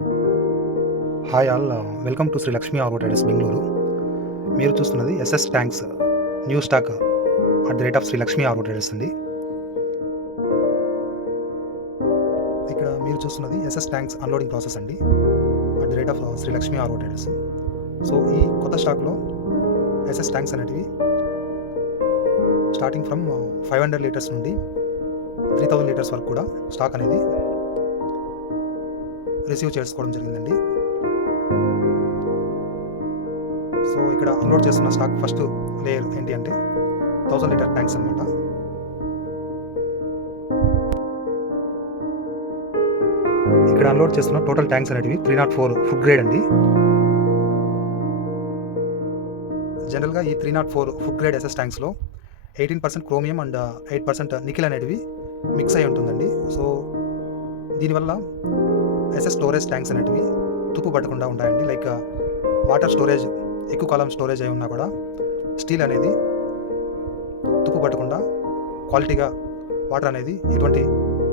Hi all, welcome to Sri Lakshmi agro traders Bengaluru. మీరు చూస్తున్నది SS tanks new stock at the rate of Sri Lakshmi agro traders అండి. ఇక్కడ మీరు చూస్తున్నది ఎస్ఎస్ ట్యాంక్స్ అన్లోడింగ్ ప్రాసెస్ అండి at the rate of Sri Lakshmi agro traders. So ఈ కొత్త స్టాక్లో ఎస్ఎస్ ట్యాంక్స్ అనేటివి స్టార్టింగ్ ఫ్రమ్ 500 లీటర్స్ నుండి 3000 లీటర్స్ వరకు కూడా స్టాక్ అనేది రిసీవ్ చేసుకోవడం జరిగిందండి. సో ఇక్కడ అన్లోడ్ చేస్తున్న స్టాక్ ఫస్ట్ లేయర్ ఏంటి అంటే 1000 లీటర్ ట్యాంక్స్ అనమాట. ఇక్కడ అన్లోడ్ చేస్తున్న టోటల్ ట్యాంక్స్ అనేటివి 304 ఫుడ్ గ్రేడ్ అండి. జనరల్గా ఈ 304 ఫుడ్ గ్రేడ్ ఎస్ఎస్ ట్యాంక్స్లో 18% క్రోమియం అండ్ 8% నికిల్ అనేటివి మిక్స్ అయి ఉంటుందండి. సో దీనివల్ల ఎస్ఎస్ స్టోరేజ్ ట్యాంక్స్ అనేటివి తుప్పు పట్టకుండా ఉంటాయండి. లైక్ వాటర్ స్టోరేజ్ ఎక్కువ కాలం స్టోరేజ్ అయి ఉన్నా కూడా స్టీల్ అనేది తుప్పు పట్టకుండా క్వాలిటీగా వాటర్ అనేది ఎటువంటి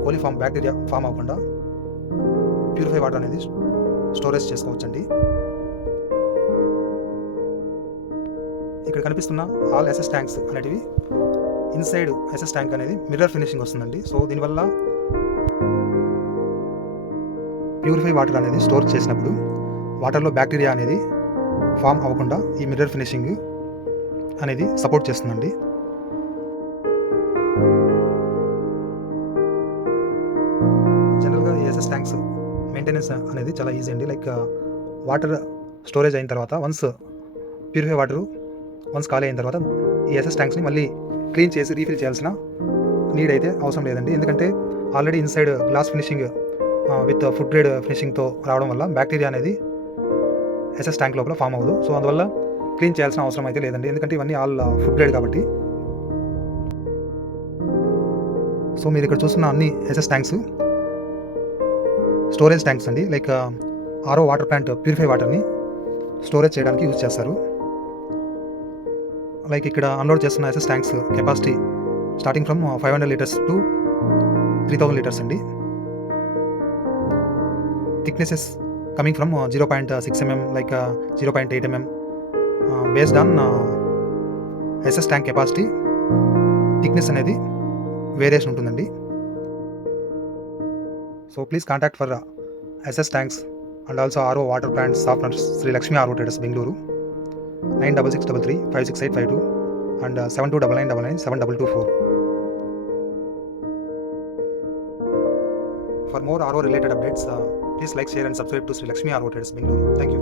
కోలిఫామ్ బ్యాక్టీరియా ఫామ్ అవ్వకుండా ప్యూరిఫై వాటర్ అనేది స్టోరేజ్ చేసుకోవచ్చండి. ఇక్కడ కనిపిస్తున్న ఆల్ ఎస్ఎస్ ట్యాంక్స్ అనేటివి ఇన్సైడ్ ఎస్ఎస్ ట్యాంక్ అనేది మిర్రర్ ఫినిషింగ్ వస్తుందండి. సో దీనివల్ల ప్యూరిఫై వాటర్ అనేది స్టోర్ చేసినప్పుడు వాటర్లో బ్యాక్టీరియా అనేది ఫామ్ అవ్వకుండా ఈ మిర్రర్ ఫినిషింగ్ అనేది సపోర్ట్ చేస్తుందండి. జనరల్గా ఎస్ఎస్ ట్యాంక్స్ మెయింటెనెన్స్ అనేది చాలా ఈజీ అండి. లైక్ వాటర్ స్టోరేజ్ అయిన తర్వాత వన్స్ ప్యూరిఫై వాటర్ వన్స్ ఖాళీ అయిన తర్వాత ఈ ఎస్ఎస్ ట్యాంక్స్ని మళ్ళీ క్లీన్ చేసి రీఫిల్ చేయాల్సిన నీడ్ అయితే అవసరం లేదండి. ఎందుకంటే already inside glass finishing with food grade ఫినిషింగ్తో రావడం వల్ల బ్యాక్టీరియా అనేది ఎస్ఎస్ ట్యాంక్ లోపల ఫామ్ అవ్వదు. సో అందువల్ల క్లీన్ చేయాల్సిన అవసరం అయితే లేదండి, ఎందుకంటే ఇవన్నీ ఆల్ ఫుడ్ గ్రేడ్ కాబట్టి. సో మీరు ఇక్కడ చూస్తున్న అన్ని ఎస్ఎస్ ట్యాంక్స్ స్టోరేజ్ ట్యాంక్స్ అండి. Like RO water plant purify వాటర్ని స్టోరేజ్ చేయడానికి యూజ్ చేస్తారు. లైక్ ఇక్కడ అన్లోడ్ చేస్తున్న SS tanks capacity starting from 500 litres to 3000 litres అండి. Thicknesses coming from 0.6 mm like 0.8 mm based on SS tank capacity thickness అనేది వేరియేషన్ ఉంటుందండి. So please contact for SS tanks and also RO water plants softeners Sri Lakshmi Agro Traders Bengaluru 9663 56852 and 729999 7224. For more RO related updates, please like, share and subscribe to Sri Lakshmi Agro Traders Bengaluru. Thank you.